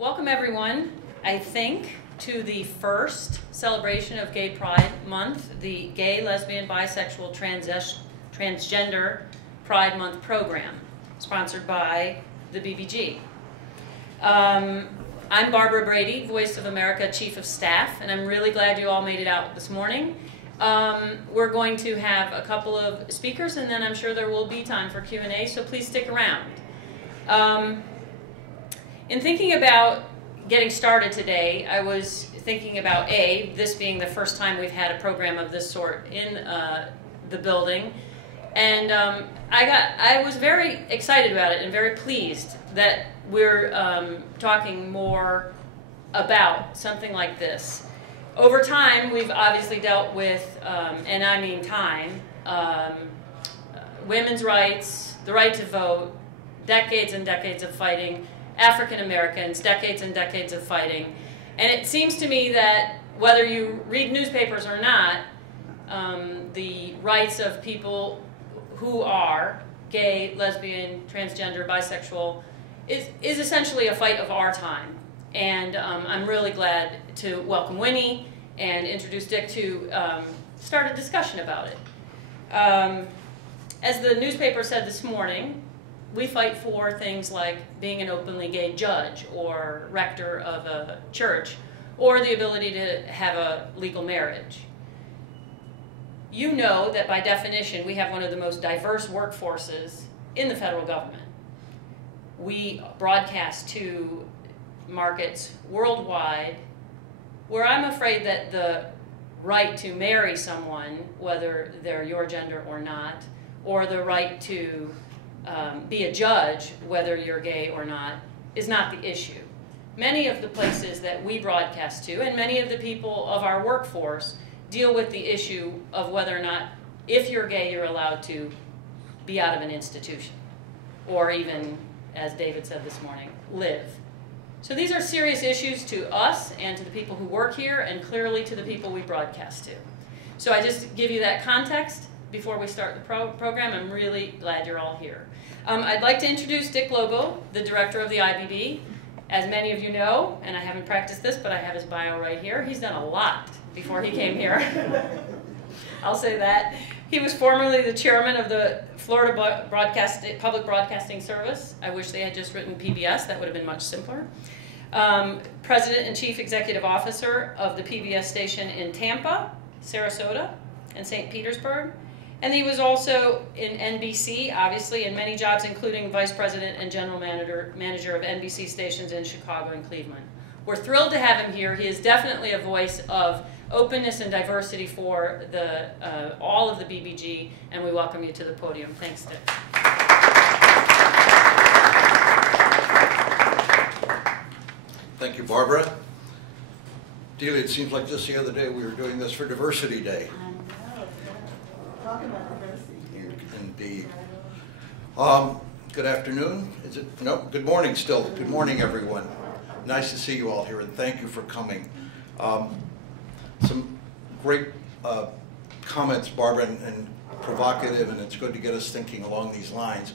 Welcome everyone, I think, to the first celebration of Gay Pride Month, the Gay, Lesbian, Bisexual, Transgender Pride Month program, sponsored by the BBG. I'm Barbara Brady, Voice of America Chief of Staff, and I'm really glad you all made it out this morning. We're going to have a couple of speakers, and then I'm sure there will be time for Q&A, so please stick around. In thinking about getting started today, I was thinking about this being the first time we've had a program of this sort in the building, and I was very excited about it and very pleased that we're talking more about something like this. Over time, we've obviously dealt with, and I mean time, women's rights, the right to vote, decades and decades of fighting, African Americans, decades and decades of fighting. And it seems to me that whether you read newspapers or not, the rights of people who are gay, lesbian, transgender, bisexual is essentially a fight of our time. And I'm really glad to welcome Winnie and introduce Dick to start a discussion about it. As the newspaper said this morning, we fight for things like being an openly gay judge or rector of a church, or the ability to have a legal marriage. You know that by definition we have one of the most diverse workforces in the federal government. We broadcast to markets worldwide where I'm afraid that the right to marry someone, whether they're your gender or not, or the right to be a judge, whether you're gay or not, is not the issue. Many of the places that we broadcast to, and many of the people of our workforce, deal with the issue of whether or not, if you're gay, you're allowed to be out of an institution, or even, as David said this morning, live. So these are serious issues to us and to the people who work here, and clearly to the people we broadcast to. So I just give you that context before we start the program. I'm really glad you're all here. I'd like to introduce Dick Lobo, the director of the IBB. As many of you know, and I haven't practiced this, but I have his bio right here, he's done a lot before he came here. I'll say that. He was formerly the chairman of the Florida Public Broadcasting Service. I wish they had just written PBS, that would have been much simpler. President and Chief Executive Officer of the PBS station in Tampa, Sarasota, and St. Petersburg. And he was also in NBC, obviously, in many jobs, including Vice President and General Manager of NBC stations in Chicago and Cleveland. We're thrilled to have him here. He is definitely a voice of openness and diversity for all of the BBG, and we welcome you to the podium. Thanks, Dick. Thank you, Barbara. Delia, it seems like just the other day we were doing this for Diversity Day. Talking about diversity. Indeed. Good afternoon. Is it? No, good morning still. Good morning, everyone. Nice to see you all here, and thank you for coming. Some great comments, Barbara, and provocative, and it's good to get us thinking along these lines.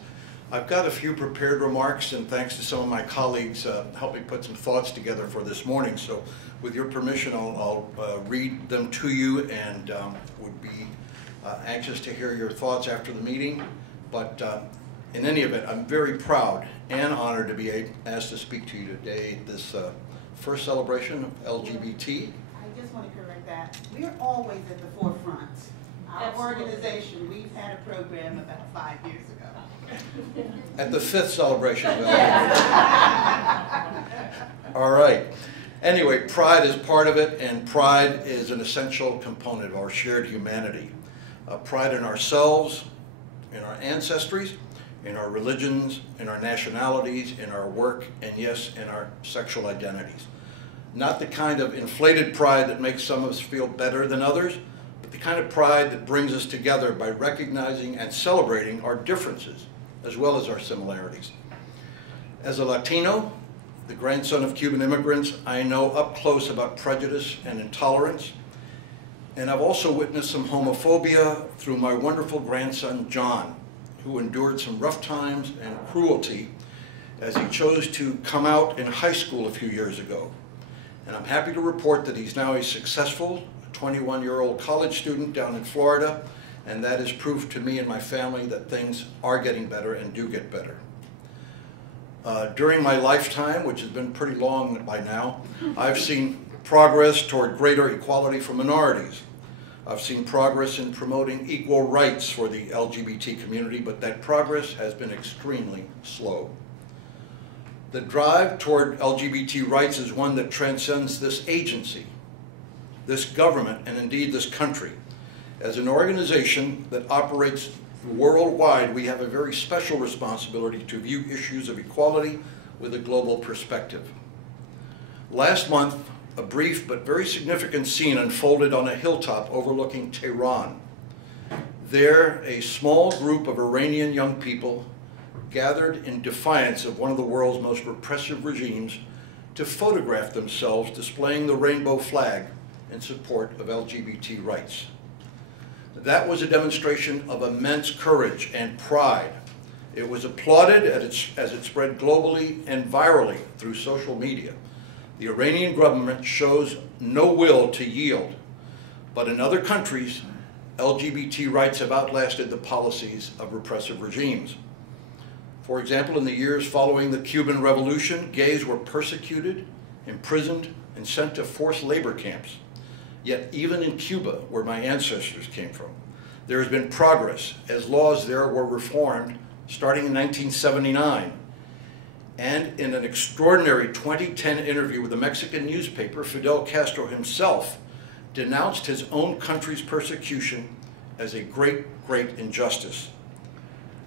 I've got a few prepared remarks, and thanks to some of my colleagues helped me put some thoughts together for this morning. So with your permission, I'll read them to you, and would be anxious to hear your thoughts after the meeting. But in any event, I'm very proud and honored to be asked to speak to you today at this first celebration of LGBT. I just want to correct that. We're always at the forefront. Our organization, we've had a program about 5 years ago. At the fifth celebration of LGBT. All right. Anyway, pride is part of it, and pride is an essential component of our shared humanity. Pride in ourselves, in our ancestries, in our religions, in our nationalities, in our work, and yes, in our sexual identities. Not the kind of inflated pride that makes some of us feel better than others, but the kind of pride that brings us together by recognizing and celebrating our differences, as well as our similarities. As a Latino, the grandson of Cuban immigrants, I know up close about prejudice and intolerance. And I've also witnessed some homophobia through my wonderful grandson, John, who endured some rough times and cruelty as he chose to come out in high school a few years ago. And I'm happy to report that he's now a successful 21-year-old college student down in Florida, and that is proof to me and my family that things are getting better and do get better. During my lifetime, which has been pretty long by now, I've seen progress toward greater equality for minorities. I've seen progress in promoting equal rights for the LGBT community, but that progress has been extremely slow. The drive toward LGBT rights is one that transcends this agency, this government, and indeed this country. As an organization that operates worldwide, we have a very special responsibility to view issues of equality with a global perspective. Last month, a brief but very significant scene unfolded on a hilltop overlooking Tehran. There, a small group of Iranian young people gathered in defiance of one of the world's most repressive regimes to photograph themselves displaying the rainbow flag in support of LGBT rights. That was a demonstration of immense courage and pride. It was applauded as it spread globally and virally through social media. The Iranian government shows no will to yield, but in other countries, LGBT rights have outlasted the policies of repressive regimes. For example, in the years following the Cuban Revolution, gays were persecuted, imprisoned, and sent to forced labor camps. Yet even in Cuba, where my ancestors came from, there has been progress as laws there were reformed starting in 1979. And in an extraordinary 2010 interview with a Mexican newspaper, Fidel Castro himself denounced his own country's persecution as a great, great injustice.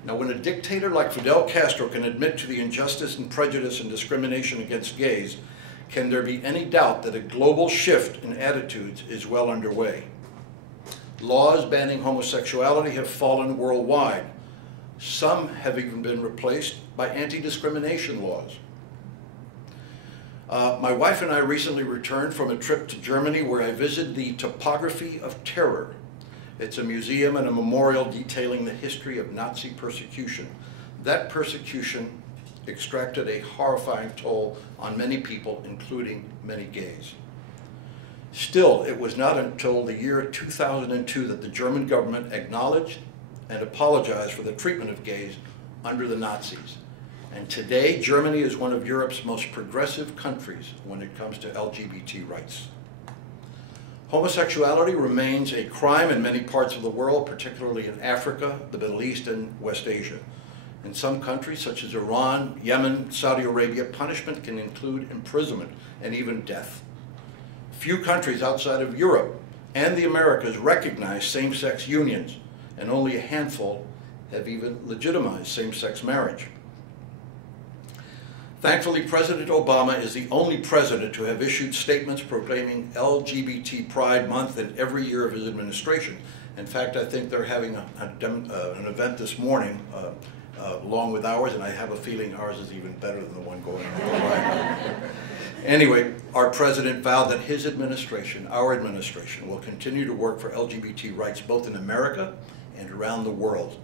Now, when a dictator like Fidel Castro can admit to the injustice and prejudice and discrimination against gays, can there be any doubt that a global shift in attitudes is well underway? Laws banning homosexuality have fallen worldwide. Some have even been replaced by anti-discrimination laws. My wife and I recently returned from a trip to Germany where I visited the Topography of Terror. It's a museum and a memorial detailing the history of Nazi persecution. That persecution extracted a horrifying toll on many people, including many gays. Still, it was not until the year 2002 that the German government acknowledged and apologized for the treatment of gays under the Nazis. And today, Germany is one of Europe's most progressive countries when it comes to LGBT rights. Homosexuality remains a crime in many parts of the world, particularly in Africa, the Middle East, and West Asia. In some countries, such as Iran, Yemen, Saudi Arabia, punishment can include imprisonment and even death. Few countries outside of Europe and the Americas recognize same-sex unions, and only a handful have even legitimized same-sex marriage. Thankfully, President Obama is the only president to have issued statements proclaiming LGBT Pride Month in every year of his administration. In fact, I think they're having an event this morning along with ours, and I have a feeling ours is even better than the one going on. Anyway, our president vowed that his administration, our administration, will continue to work for LGBT rights both in America and around the world.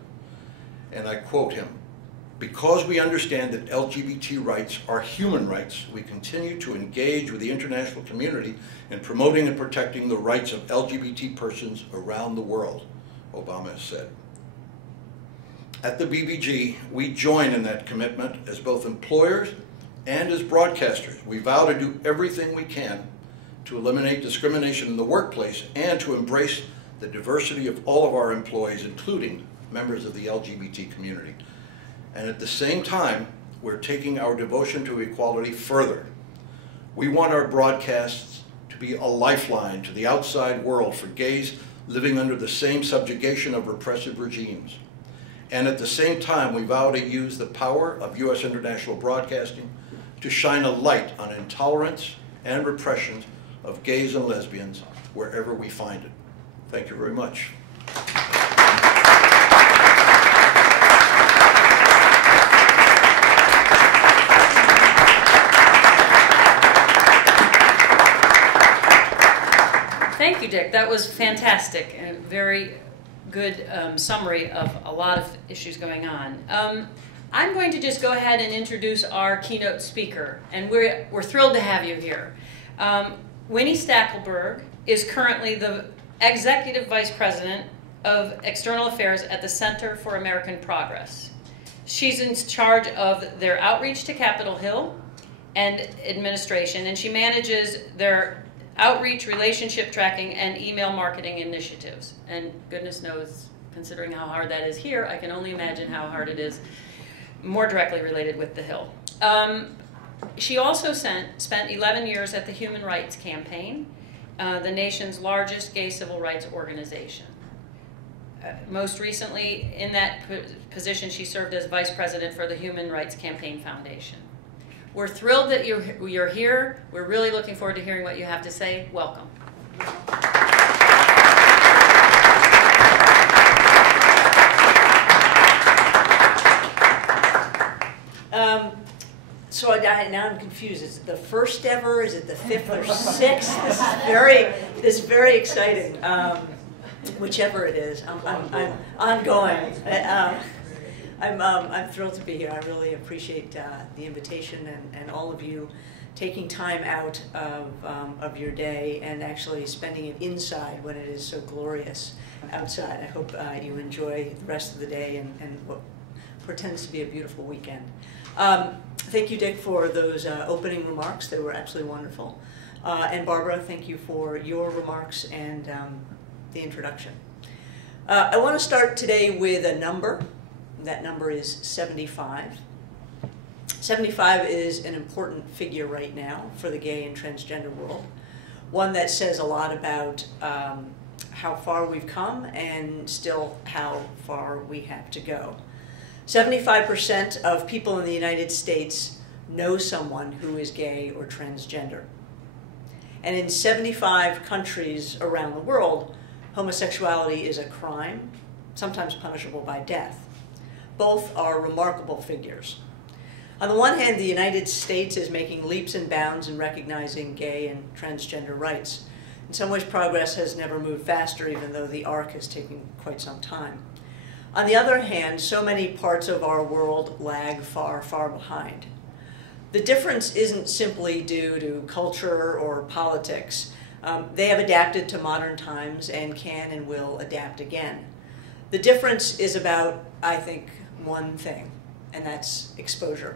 And I quote him, "Because we understand that LGBT rights are human rights, we continue to engage with the international community in promoting and protecting the rights of LGBT persons around the world," Obama has said. At the BBG, we join in that commitment as both employers and as broadcasters. We vow to do everything we can to eliminate discrimination in the workplace and to embrace the diversity of all of our employees, including members of the LGBT community. And at the same time, we're taking our devotion to equality further. We want our broadcasts to be a lifeline to the outside world for gays living under the same subjugation of repressive regimes. And at the same time, we vow to use the power of U.S. international broadcasting to shine a light on intolerance and repression of gays and lesbians wherever we find it. Thank you very much. Thank you, Dick. That was fantastic and a very good summary of a lot of issues going on. I'm going to just go ahead and introduce our keynote speaker, and we're thrilled to have you here. Winnie Stackelberg is currently the Executive Vice President of External Affairs at the Center for American Progress. She's in charge of their outreach to Capitol Hill and administration, and she manages their outreach, relationship tracking, and email marketing initiatives. And goodness knows, considering how hard that is here, I can only imagine how hard it is more directly related with the Hill. She also spent 11 years at the Human Rights Campaign, the nation's largest gay civil rights organization. Most recently, in that position, she served as Vice President for the Human Rights Campaign Foundation. We're thrilled that you're here. We're really looking forward to hearing what you have to say. Welcome. So now I'm confused. Is it the first ever? Is it the 5th or 6th? This is very exciting. Whichever it is, I'm ongoing. I'm thrilled to be here. I really appreciate the invitation and all of you taking time out of your day and actually spending it inside when it is so glorious outside. I hope you enjoy the rest of the day and what pretends to be a beautiful weekend. Thank you, Dick, for those opening remarks. They were absolutely wonderful. And Barbara, thank you for your remarks and the introduction. I want to start today with a number. That number is 75. 75 is an important figure right now for the gay and transgender world. One that says a lot about how far we've come and still how far we have to go. 75% of people in the United States know someone who is gay or transgender. And in 75 countries around the world, homosexuality is a crime, sometimes punishable by death. Both are remarkable figures. On the one hand, the United States is making leaps and bounds in recognizing gay and transgender rights. In some ways, progress has never moved faster, even though the arc has taken quite some time. On the other hand, so many parts of our world lag far, far behind. The difference isn't simply due to culture or politics. They have adapted to modern times and can and will adapt again. The difference is about, I think, one thing, and that's exposure.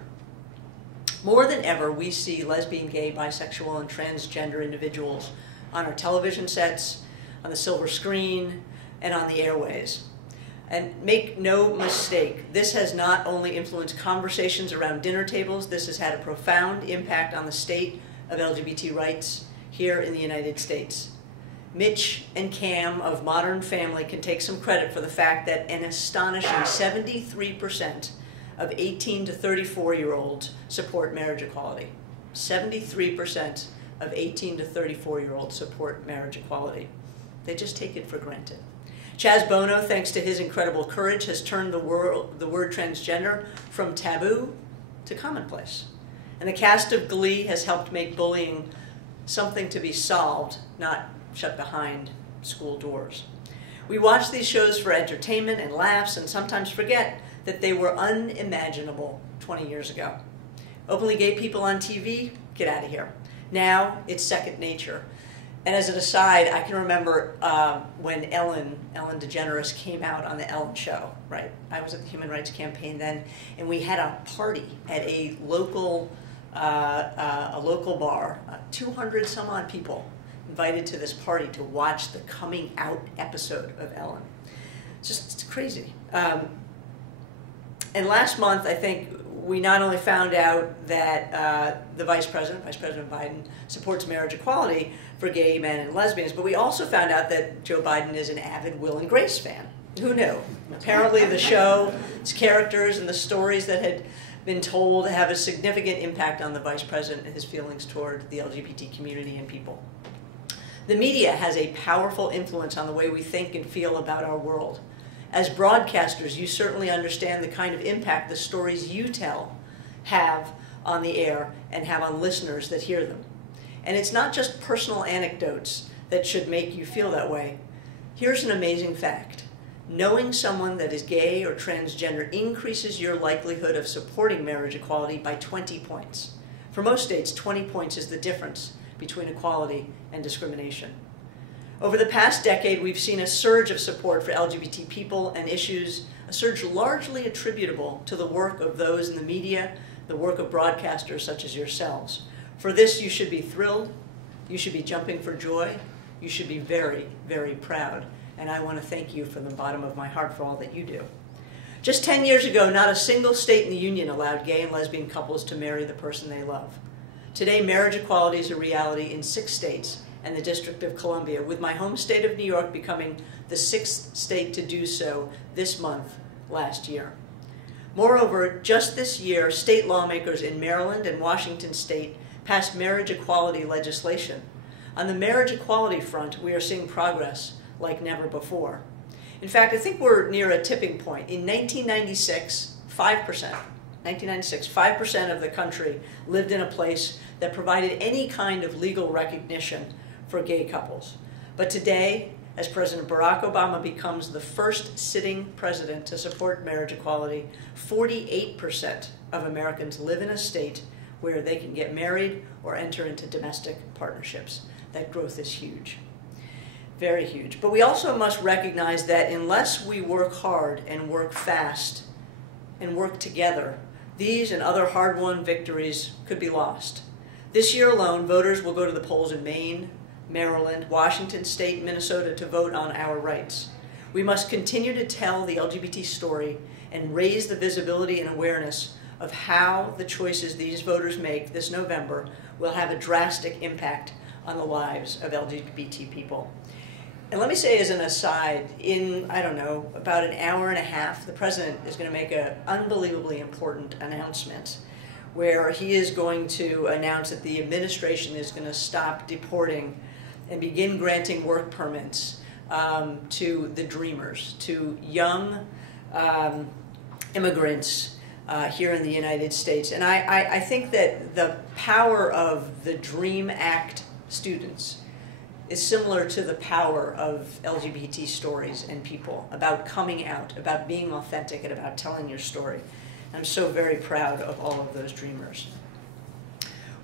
More than ever, we see lesbian, gay, bisexual, and transgender individuals on our television sets, on the silver screen, and on the airways. And make no mistake, this has not only influenced conversations around dinner tables, this has had a profound impact on the state of LGBT rights here in the United States. Mitch and Cam of Modern Family can take some credit for the fact that an astonishing 73% of 18 to 34-year-olds support marriage equality. 73% of 18 to 34-year-olds support marriage equality. They just take it for granted. Chaz Bono, thanks to his incredible courage, has turned the word transgender from taboo to commonplace. And the cast of Glee has helped make bullying something to be solved, not shut behind school doors. We watch these shows for entertainment and laughs and sometimes forget that they were unimaginable 20 years ago. Openly gay people on TV? Get out of here. Now it's second nature. And as an aside, I can remember when Ellen DeGeneres came out on the Ellen Show, right? I was at the Human Rights Campaign then, and we had a party at a local bar, 200 some odd people invited to this party to watch the coming out episode of Ellen. It's crazy. And last month, I think we not only found out that the Vice President Biden, supports marriage equality for gay men and lesbians, but we also found out that Joe Biden is an avid Will and Grace fan. Who knew? Apparently the show, its characters, and the stories that had been told have a significant impact on the Vice President and his feelings toward the LGBT community and people. The media has a powerful influence on the way we think and feel about our world. As broadcasters, you certainly understand the kind of impact the stories you tell have on the air and have on listeners that hear them. And it's not just personal anecdotes that should make you feel that way. Here's an amazing fact. Knowing someone that is gay or transgender increases your likelihood of supporting marriage equality by 20 points. For most states, 20 points is the difference between equality and discrimination. Over the past decade, we've seen a surge of support for LGBT people and issues, a surge largely attributable to the work of those in the media, the work of broadcasters such as yourselves. For this, you should be thrilled, you should be jumping for joy, you should be very, very proud. And I want to thank you from the bottom of my heart for all that you do. Just 10 years ago, not a single state in the Union allowed gay and lesbian couples to marry the person they love. Today, marriage equality is a reality in 6 states and the District of Columbia, with my home state of New York becoming the 6th state to do so this month last year. Moreover, just this year, state lawmakers in Maryland and Washington state passed marriage equality legislation. On the marriage equality front, we are seeing progress like never before. In fact, I think we're near a tipping point. In 1996, 5% of the country lived in a place that provided any kind of legal recognition for gay couples. But today, as President Barack Obama becomes the first sitting president to support marriage equality, 48% of Americans live in a state where they can get married or enter into domestic partnerships. That growth is huge. Very huge. But we also must recognize that unless we work hard and work fast and work together, these and other hard-won victories could be lost. This year alone, voters will go to the polls in Maine, Maryland, Washington State, Minnesota to vote on our rights. We must continue to tell the LGBT story and raise the visibility and awareness of how the choices these voters make this November will have a drastic impact on the lives of LGBT people. And let me say as an aside, in, I don't know, about an hour and a half, the president is going to make an unbelievably important announcement where he is going to announce that the administration is going to stop deporting and begin granting work permits to the dreamers, to young immigrants here in the United States. And I think that the power of the DREAM Act students is similar to the power of LGBT stories and people, about coming out, about being authentic, and about telling your story. I'm so very proud of all of those dreamers.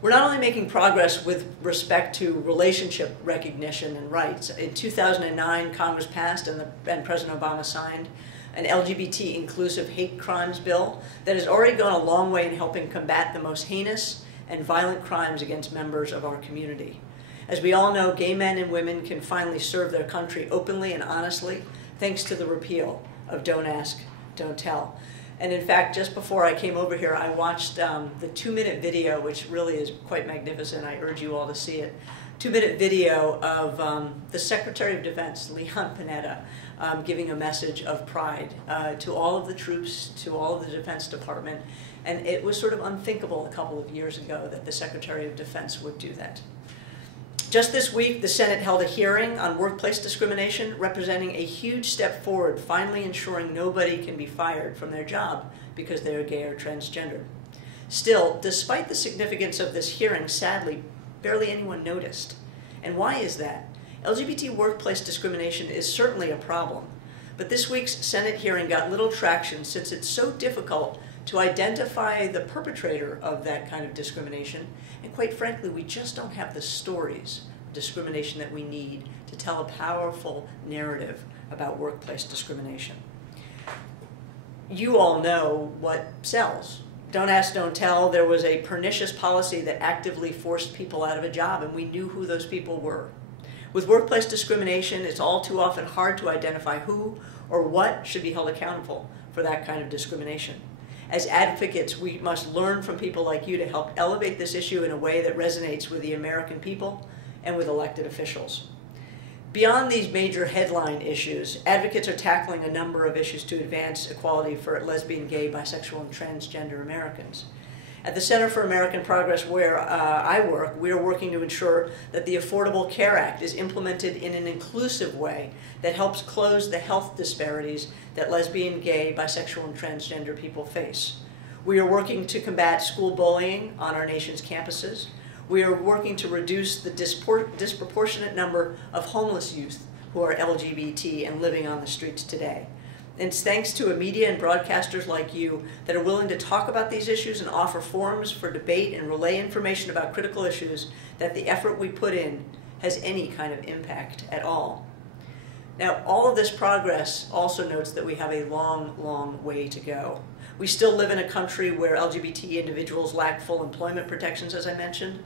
We're not only making progress with respect to relationship recognition and rights. In 2009, Congress passed and President Obama signed an LGBT inclusive hate crimes bill that has already gone a long way in helping combat the most heinous and violent crimes against members of our community. As we all know, gay men and women can finally serve their country openly and honestly thanks to the repeal of Don't Ask, Don't Tell. And in fact, just before I came over here, I watched the 2-minute video, which really is quite magnificent. I urge you all to see it. 2-minute video of the Secretary of Defense, Leon Panetta, giving a message of pride to all of the troops, to all of the Defense Department. And it was sort of unthinkable a couple of years ago that the Secretary of Defense would do that. Just this week, the Senate held a hearing on workplace discrimination, representing a huge step forward, finally ensuring nobody can be fired from their job because they are gay or transgender. Still, despite the significance of this hearing, sadly, barely anyone noticed. And why is that? LGBT workplace discrimination is certainly a problem, but this week's Senate hearing got little traction since it's so difficult to identify the perpetrator of that kind of discrimination. And quite frankly, we just don't have the stories of discrimination that we need to tell a powerful narrative about workplace discrimination. You all know what sells. Don't ask, don't tell. There was a pernicious policy that actively forced people out of a job, and we knew who those people were. With workplace discrimination, it's all too often hard to identify who or what should be held accountable for that kind of discrimination. As advocates, we must learn from people like you to help elevate this issue in a way that resonates with the American people and with elected officials. Beyond these major headline issues, advocates are tackling a number of issues to advance equality for lesbian, gay, bisexual, and transgender Americans. At the Center for American Progress, where I work, we are working to ensure that the Affordable Care Act is implemented in an inclusive way that helps close the health disparities that lesbian, gay, bisexual, and transgender people face. We are working to combat school bullying on our nation's campuses. We are working to reduce the disproportionate number of homeless youth who are LGBT and living on the streets today. And it's thanks to a media and broadcasters like you that are willing to talk about these issues and offer forums for debate and relay information about critical issues that the effort we put in has any kind of impact at all. Now, all of this progress also notes that we have a long, long way to go. We still live in a country where LGBT individuals lack full employment protections, as I mentioned.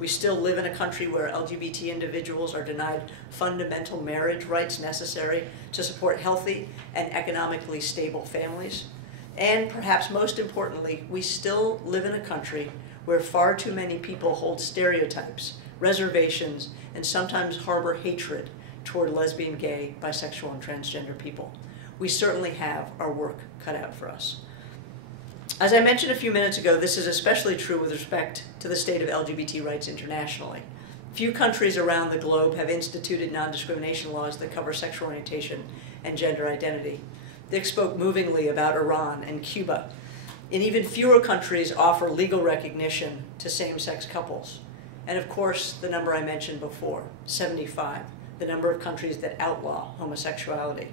We still live in a country where LGBT individuals are denied fundamental marriage rights necessary to support healthy and economically stable families. And perhaps most importantly, we still live in a country where far too many people hold stereotypes, reservations, and sometimes harbor hatred toward lesbian, gay, bisexual, and transgender people. We certainly have our work cut out for us. As I mentioned a few minutes ago, this is especially true with respect to the state of LGBT rights internationally. Few countries around the globe have instituted non-discrimination laws that cover sexual orientation and gender identity. Dick spoke movingly about Iran and Cuba. And even fewer countries offer legal recognition to same-sex couples. And of course, the number I mentioned before, 75, the number of countries that outlaw homosexuality.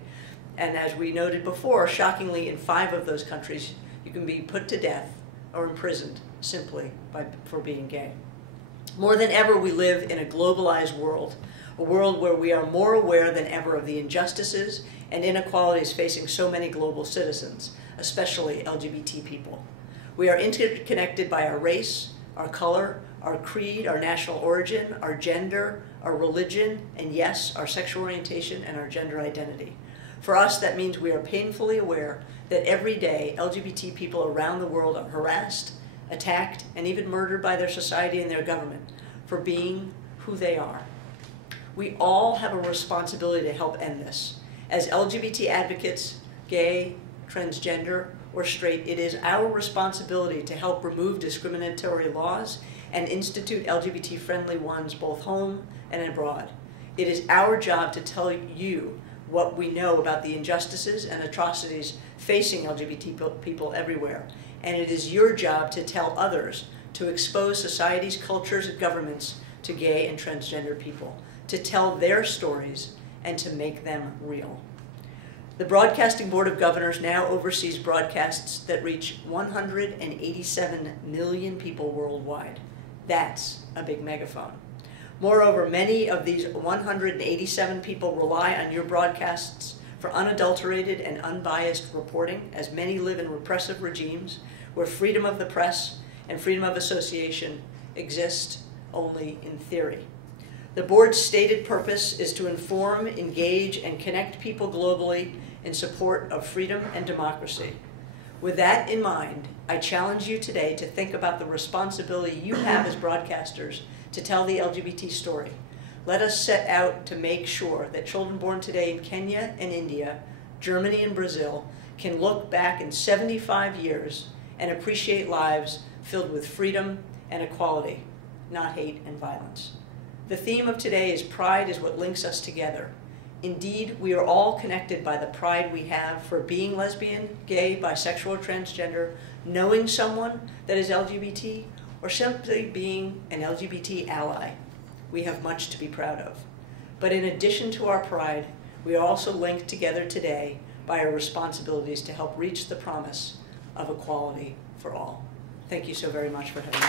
And as we noted before, shockingly, in 5 of those countries, you can be put to death or imprisoned simply for being gay. More than ever, we live in a globalized world, a world where we are more aware than ever of the injustices and inequalities facing so many global citizens, especially LGBT people. We are interconnected by our race, our color, our creed, our national origin, our gender, our religion, and yes, our sexual orientation and our gender identity. For us, that means we are painfully aware that every day LGBT people around the world are harassed, attacked, and even murdered by their society and their government for being who they are. We all have a responsibility to help end this. As LGBT advocates, gay, transgender, or straight, it is our responsibility to help remove discriminatory laws and institute LGBT-friendly ones both home and abroad. It is our job to tell you what we know about the injustices and atrocities facing LGBT people everywhere. And it is your job to tell others, to expose society's cultures and governments to gay and transgender people, to tell their stories and to make them real. The Broadcasting Board of Governors now oversees broadcasts that reach 187 million people worldwide. That's a big megaphone. Moreover, many of these 187 people rely on your broadcasts for unadulterated and unbiased reporting, as many live in repressive regimes where freedom of the press and freedom of association exist only in theory. The board's stated purpose is to inform, engage, and connect people globally in support of freedom and democracy. With that in mind, I challenge you today to think about the responsibility you have as broadcasters to tell the LGBT story. Let us set out to make sure that children born today in Kenya and India, Germany and Brazil can look back in 75 years and appreciate lives filled with freedom and equality, not hate and violence. The theme of today is pride is what links us together. Indeed, we are all connected by the pride we have for being lesbian, gay, bisexual, or transgender, knowing someone that is LGBT, or simply being an LGBT ally. We have much to be proud of. But in addition to our pride, we are also linked together today by our responsibilities to help reach the promise of equality for all. Thank you so very much for having me.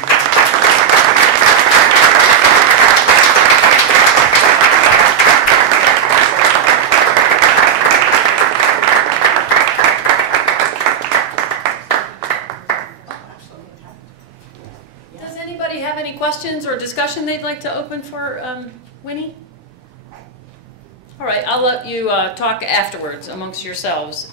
Questions or discussion they'd like to open for Winnie? All right, I'll let you talk afterwards amongst yourselves.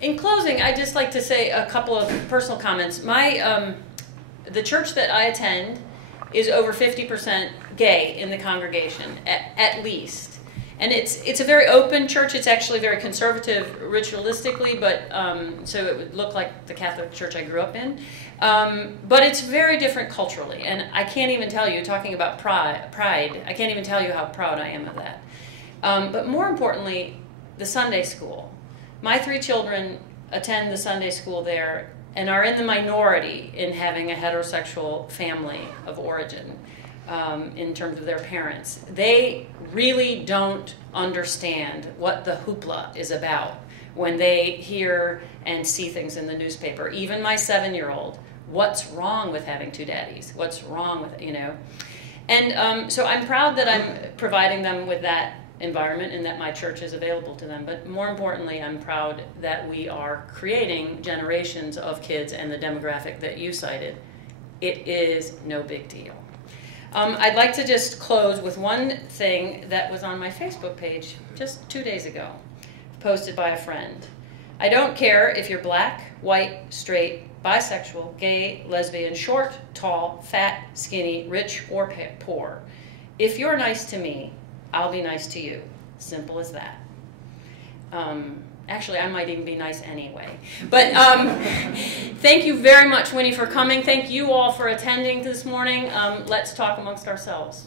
In closing, I'd just like to say a couple of personal comments. The church that I attend is over 50% gay in the congregation, at least. And it's a very open church. It's actually very conservative ritualistically, but so it would look like the Catholic church I grew up in. But it's very different culturally, and I can't even tell you, talking about pride, I can't even tell you how proud I am of that. But more importantly, the Sunday school. My 3 children attend the Sunday school there and are in the minority in having a heterosexual family of origin in terms of their parents. They really don't understand what the hoopla is about when they hear and see things in the newspaper. Even my 7-year-old, what's wrong with having 2 daddies? What's wrong with, you know? And so I'm proud that I'm providing them with that environment and that my church is available to them. But more importantly, I'm proud that we are creating generations of kids and the demographic that you cited. It is no big deal. I'd like to just close with one thing that was on my Facebook page just 2 days ago, posted by a friend. I don't care if you're black, white, straight, bisexual, gay, lesbian, short, tall, fat, skinny, rich, or poor. If you're nice to me, I'll be nice to you. Simple as that. Actually, I might even be nice anyway. But thank you very much, Winnie, for coming. Thank you all for attending this morning. Let's talk amongst ourselves.